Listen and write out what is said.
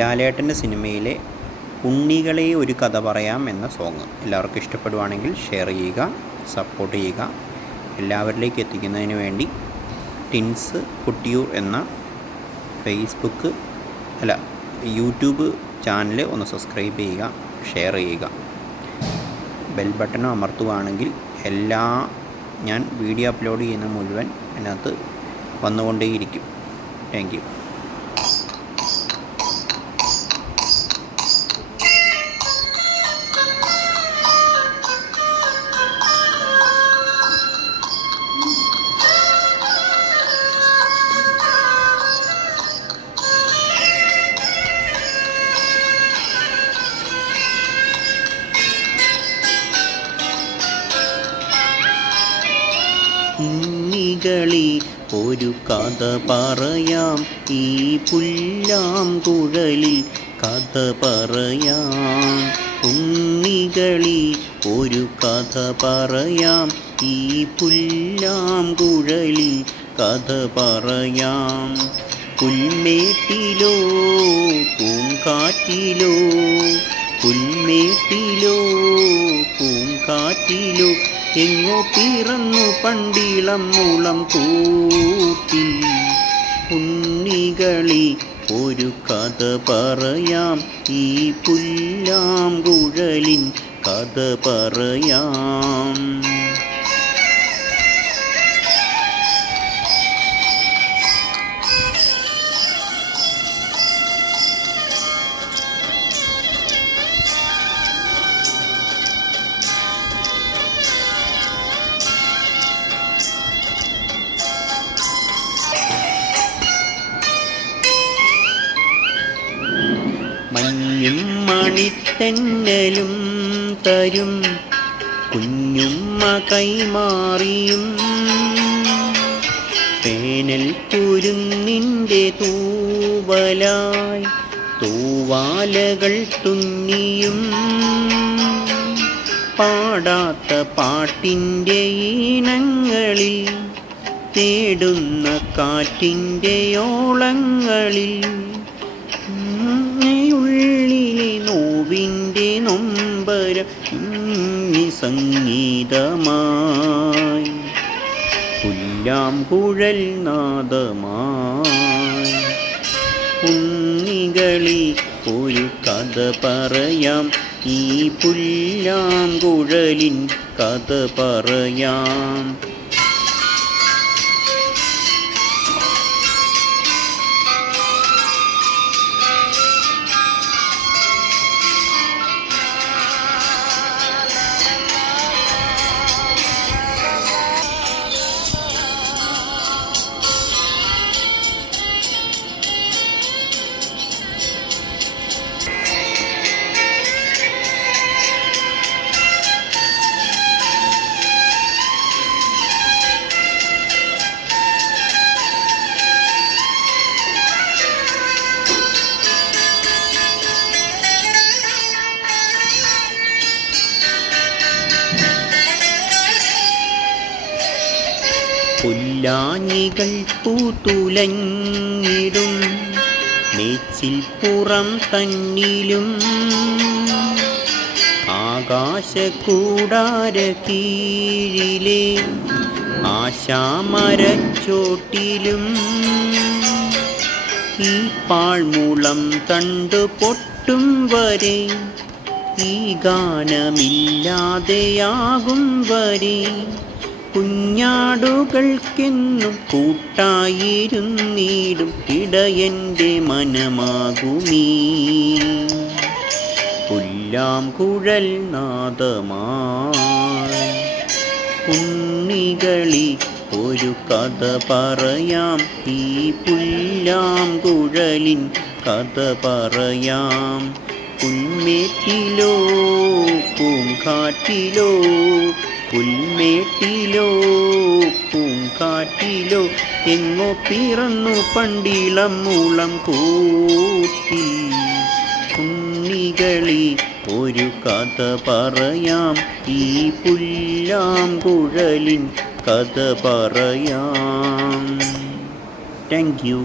ലാലേട്ടൻ്റെ സിനിമയിലെ ഉണ്ണികളെ ഒരു കഥ പറയാം എന്ന സോങ് എല്ലാവർക്കും ഇഷ്ടപ്പെടുവാണെങ്കിൽ ഷെയർ ചെയ്യുക, സപ്പോർട്ട് ചെയ്യുക. എല്ലാവരിലേക്ക് എത്തിക്കുന്നതിന് വേണ്ടി ടിൻസ് കൊട്ടിയൂർ എന്ന യൂട്യൂബ് ചാനൽ ഒന്ന് സബ്സ്ക്രൈബ് ചെയ്യുക, ഷെയർ ചെയ്യുക. ബെൽ ബട്ടൺ അമർത്തുകയാണെങ്കിൽ ഞാൻ വീഡിയോ അപ്ലോഡ് ചെയ്യുന്ന മുഴുവൻ അതിനകത്ത് വന്നുകൊണ്ടേയിരിക്കും. Thank you. ഉണ്ണികളെ ഒരു കഥ പറയാം, ഈ പുല്ലാങ്കുഴലിൽ കഥ പറയാം. ഉണ്ണികളെ ഒരു കഥ പറയാം, ഈ പുല്ലാങ്കുഴലിൽ കഥ പറയാം. പുൽമേട്ടിലോ പൂങ്കാറ്റിലോ, പുൽമേട്ടിലോ പൂങ്കാറ്റിലോ എങ്ങോ പിറന്നു പണ്ടിളം മുളം കൂട്ടി. ഉണ്ണികളെ ഒരു കഥ പറയാം, ഈ പുല്ലാങ്കുഴലിൻ കഥ പറയാം. മഞ്ഞും മണിത്തെന്നലും തരും കുഞ്ഞുമ്മ കൈമാറിയും, വേനൽ കുരുന്നിൻ്റെ തൂവലായി തൂവാലകൾ തുന്നിയും, പാടാത്ത പാട്ടിൻ്റെ ഈണങ്ങളിൽ തേടുന്ന കാറ്റിൻ്റെ ഓളങ്ങളിൽ, ഉള്ളിലെ നോവിൻ്റെ നൊമ്പരം ഇനി സംഗീതമായി, പുല്ലാങ്കുഴൽ നാദമായി. ഉണ്ണികളെ ഒരു കഥ പറയാം, ഈ പുല്ലാങ്കുഴലിൻ കഥ പറയാം. പുല്ലാഞ്ഞികൾ പൂത്തുലഞ്ഞിടും നെച്ചിൽ പുറം തന്നിലും, ആകാശക്കൂടാര കീഴിലെ ആശാമരച്ചോട്ടിലും, ഈ പാഴ്മുളം തണ്ടു പൊട്ടും വരെ, ഈ ഗാനമില്ലാതെയാകും വരെ, കുഞ്ഞാടുകൾക്കെന്നും കൂട്ടായിരുന്നിടും ഇടയൻ്റെ മനമാകുമീ പുല്ലാങ്കുഴൽ നാദമായി. ഉണ്ണികളെ ഒരു കഥ പറയാം, ഈ പുല്ലാങ്കുഴലിൻ കഥ പറയാം. പുൽമേട്ടിലോ പൂങ്കാറ്റിലോ, പുൽമേട്ടിലോ പൂങ്കാറ്റിലോ എങ്ങോ പിറന്നു പണ്ടിളം മുളം കൂട്ടി. ഉണ്ണികളെ ഒരു കഥ പറയാം, ഈ പുല്ലാങ്കുഴലിൻ കഥ പറയാം. Thank you.